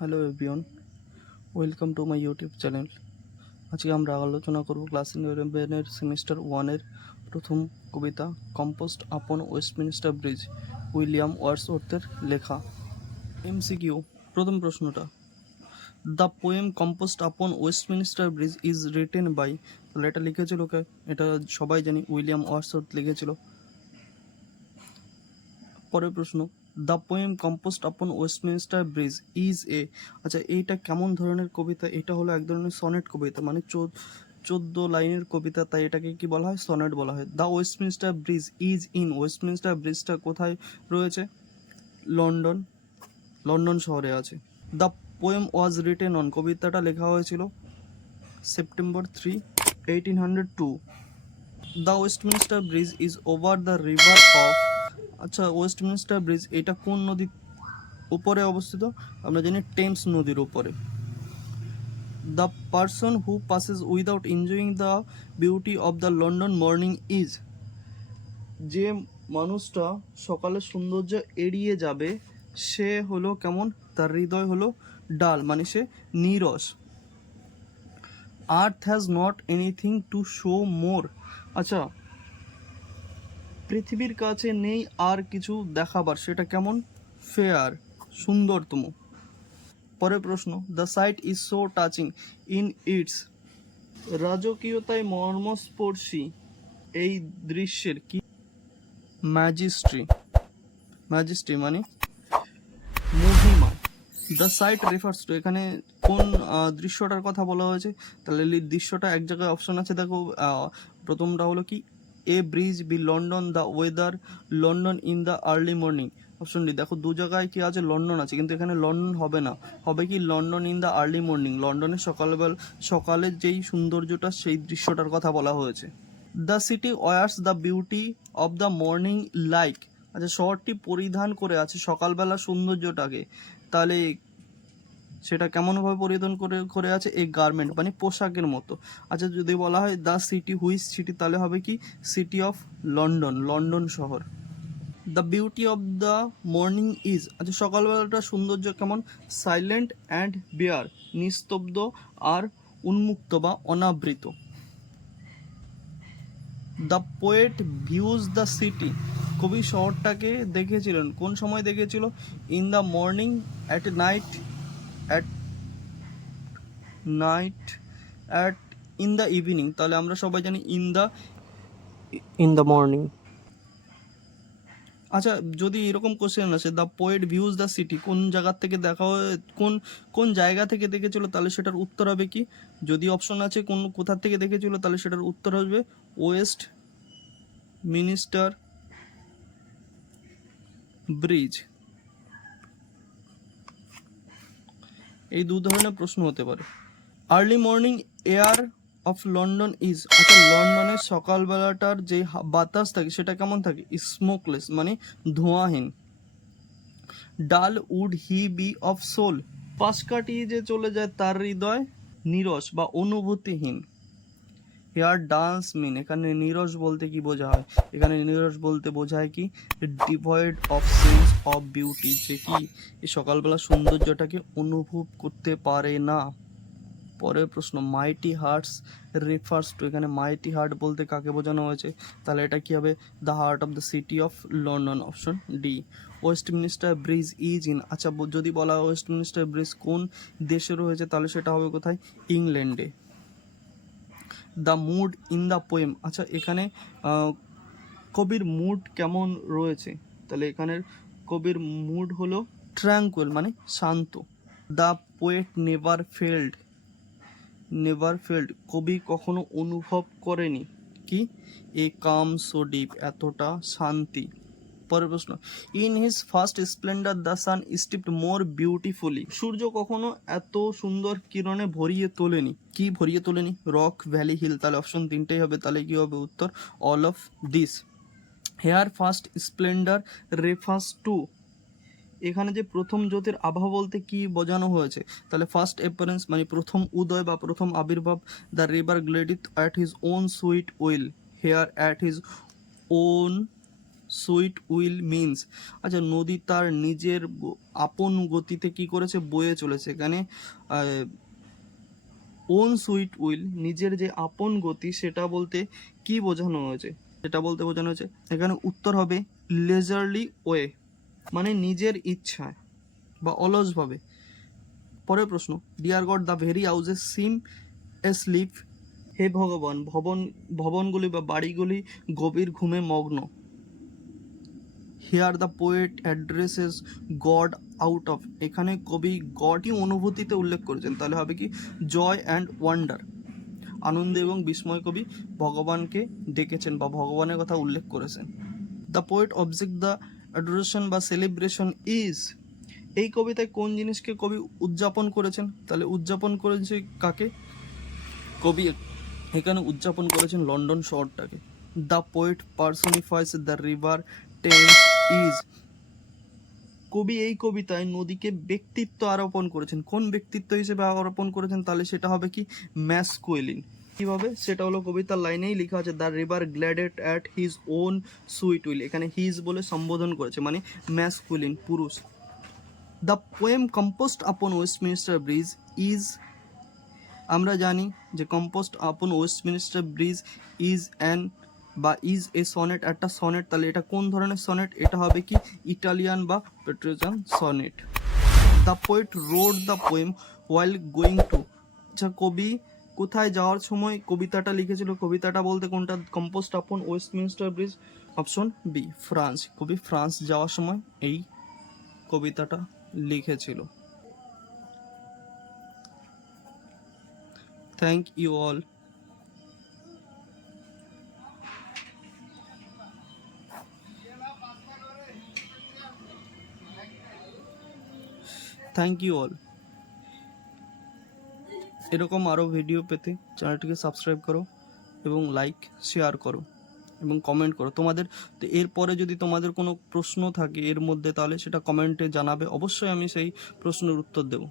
Hello everyone, welcome to my YouTube channel. আজকে আমরা আলোচনা করব ক্লাস 11-এর সেমিস্টার 1-এর প্রথম কবিতা composed upon Westminster bridge, William ওয়ার্ডসওয়ার্থের লেখা। এমসিকিউ, প্রথম প্রশ্নটা, the poem composed upon Westminster bridge is written by, তাহলে এটা লিখেছিল কে? এটা সবাই জানি, উইলিয়াম ওয়ার্ডসওয়ার্থ লিখেছিল। পরের প্রশ্ন, the poem composed upon Westminster bridge is a, আচ্ছা এইটা কেমন ধরনের কবিতা? এটা হলো এক ধরনের সনেট কবিতা, মানে 14 লাইনের কবিতা, তাই এটাকে কি বলা হয়? সনেট বলা হয়। The Westminster bridge is in, Westminster ব্রিজটা কোথায় রয়েছে? লন্ডন, লন্ডন শহরে আছে। The poem was written on, কবিতাটা লেখা হয়েছিল September 3, 1802। The Westminster bridge is over the river of, আচ্ছা ওয়েস্টমিনিস্টার ব্রিজ এটা কোন নদীর উপরে অবস্থিত? আমরা জানি টেমস নদীর উপরে। The person who passes without enjoying the beauty of the London morning is, যে মানুষটা সকালের সৌন্দর্য এড়িয়ে যাবে সে হলো কেমন? তার হৃদয় হলো ডাল, মানে সে নীরস। Earth has not anything to show more, আচ্ছা পৃথিবীর কাছে নেই আর কিছু দেখাবার, সেটা কেমন? ফেয়ার, সুন্দরতম। পরের প্রশ্ন, the sight is so touching in its, রাজকীয়তায় মর্মস্পর্শী এই দৃশ্যের কি? ম্যাজিস্ট্রি, ম্যাজিস্ট্রি মানে মহিমা। দ্য সাইট রেফার্স টু, এখানে কোন দৃশ্যটার কথা বলা হয়েছে? তাহলে দৃশ্যটা এক জায়গায় অপশন আছে, দেখো প্রথমটা হলো কি, A bridge B London, the weather London in the early morning. Option D, দেখো দু জায়গায় কি আছে? লন্ডন আছে, কিন্তু এখানে লন্ডন হবে না, হবে কি London in the early morning, লন্ডনের সকালের যেই সৌন্দর্যটা সেই দৃশ্যটার কথা বলা হয়েছে। The city wears the beauty of the morning like, আচ্ছা শহরটি পরিধান করে আছে সকালবেলা সৌন্দর্যটাকে, তাহলে সেটা কেমনভাবে পরিধান করে আছে? এই গার্মেন্ট মানে পোশাকের মতো। আচ্ছা যদি বলা হয় দ্য সিটি, হুইচ সিটি, তাহলে হবে কি সিটি অফ লন্ডন, লন্ডন শহর। The beauty of the morning is, আচ্ছা সকালবেলাটা সৌন্দর্য কেমন? সাইলেন্ট অ্যান্ড বেয়ার, নিস্তব্ধ আর উন্মুক্ত বা অনাবৃত। The poet views the city, কবি শহরটাকে দেখেছিলেন, কোন সময় দেখেছিল? In the morning, at night, at night, at in the evening, তাহলে আমরা সবাই জানি ইন দ্য মর্নিং। আচ্ছা যদি এরকম কোশ্চেন আসে, the poet views the city, কোন জায়গা থেকে দেখা হয়, কোন কোন জায়গা থেকে দেখেছিল, তাহলে সেটার উত্তর হবে কি? যদি অপশন আছে কোন কোথা থেকে দেখেছিল, তাহলে সেটার উত্তর হবে ওয়েস্ট মিনিস্টার ব্রিজ। এই দু ধরনের প্রশ্ন হতে পারে। Early morning air of London is, আচ্ছা লন্ডনের সকালবেলাটার যে বাতাস থাকে সেটা কেমন থাকে? স্মোকলেস মানে ধোঁয়াহীন। Dull would he be of soul, পাশ কাটিয়ে যে চলে যায় তার হৃদয় নীরস বা অনুভূতিহীন। হেয়ার ডান্স মিন, এখানে নীরস বলতে কি বোঝা হয়? এখানে নীরস বলতে বোঝায় কি devoid of sense of beauty, যে কি এই সকালবেলা সৌন্দর্যটাকে অনুভব করতে পারে না। পরের প্রশ্ন, মাইটি হার্টস রেফার্স টু, এখানে মাইটি হার্ট বলতে কাকে বোঝানো হয়েছে? তাহলে এটা কি হবে? The heart of the city of London, option D. Westminster bridge is in, আচ্ছা যদি বলা হয় ওয়েস্টমিনিস্টার ব্রিজ কোন দেশে রয়েছে, তাহলে সেটা হবে কোথায়? ইংল্যান্ডে। The mood in the poem, আচ্ছা এখানে কবির মুড কেমন রয়েছে? তাহলে এখানের কবির মুড হলো ট্র্যাঙ্কুয়েল মানে শান্ত। দ্য পোয়েট নেভার ফেল্ড, কবি কখনো অনুভব করেনি কি? এ কাম সো ডিপ, এতটা শান্তি। পরের প্রশ্ন, in his first splendour the sun steeped more beautifully, সূর্য কখনো এত সুন্দর কিরণে ভরিয়ে তোলেনি, কি ভরিয়ে তোলেনি? রক, ভ্যালি, হিল, তাহলে অপশন তিনটেই হবে, তাহলে কি হবে উত্তর? All of this. Here first splendour refers to, এখানে যে প্রথম জ্যোতির আভা বলতে কি বোঝানো হয়েছে? তাহলে ফার্স্ট অ্যাপিয়ারেন্স মানে প্রথম উদয় বা প্রথম আবির্ভাব। The river glideth at his own sweet will, here at his own sweet will means, আচ্ছা নদী তার নিজের আপন গতিতে কি করেছে, বয়ে চলেছে। এখানে ওন সুইট উইল, নিজের যে আপন গতি, সেটা বলতে কি বোঝানো হয়েছে, সেটা বলতে বোঝানো হয়েছে এখানে উত্তর হবে লেজারলি ওয়ে, মানে নিজের ইচ্ছায় বা অলসভাবে। পরের প্রশ্ন, dear God the very houses seem asleep, হে ভগবান ভবনগুলি বা বাড়িগুলি গভীর ঘুমে মগ্ন। Here the poet addresses God out of, এখানে কবি গডই অনুভূতিতে উল্লেখ করেছেন, তাহলে হবে কি জয় অ্যান্ড ওয়ান্ডার, আনন্দ এবং বিস্ময় কবি ভগবানকে ডেকেছেন বা ভগবানের কথা উল্লেখ করেছেন। The poet object the adoration বা সেলিব্রেশন ইজ, এই কবিতায় কোন জিনিসকে কবি উদযাপন করেছেন, তাহলে উদযাপন করেছে কাকে, কবি এখানে উদযাপন করেছেন লন্ডন শহরটাকে। The poet personifies the river Thames is, কবি এই কবিতায় নদীকে ব্যক্তিত্ব আরোপণ করেছেন, কোন ব্যক্তিত্ব হিসেবে আরোপণ করেছেন, তাহলে সেটা হবে কি ম্যাসকুইলিন। কিভাবে, সেটা হলো কবিতার লাইনেই লেখা আছে, the river glideth at his own sweet will, এখানে হিজ বলে সম্বোধন করেছে, মানে ম্যাসকুইলিন, পুরুষ। The poem composed upon Westminster bridge is, আমরা জানি যে composed upon Westminster bridge is an বা ইজ এ সনেট, একটা সনেট, তাহলে এটা কোন ধরনের সনেট, এটা হবে কি ইটালিয়ান বা Petrarchan sonnet. The poet wrote the poem while going to, আচ্ছা কবি কোথায় যাওয়ার সময় কবিতাটা লিখেছিল, কবিতাটা বলতে কোনটা, composed upon Westminster bridge, option B France, কবি ফ্রান্স যাওয়ার সময় এই কবিতাটা লিখেছিল। Thank you all. Thank you all. এরকম আরও ভিডিও পেতে চ্যানেলটিকে সাবস্ক্রাইব করো এবং লাইক শেয়ার করো এবং কমেন্ট করো। তোমাদের তো এরপরে যদি তোমাদের কোনো প্রশ্ন থাকে এর মধ্যে, তাহলে সেটা কমেন্টে জানাবে, অবশ্যই আমি সেই প্রশ্নের উত্তর দেবো।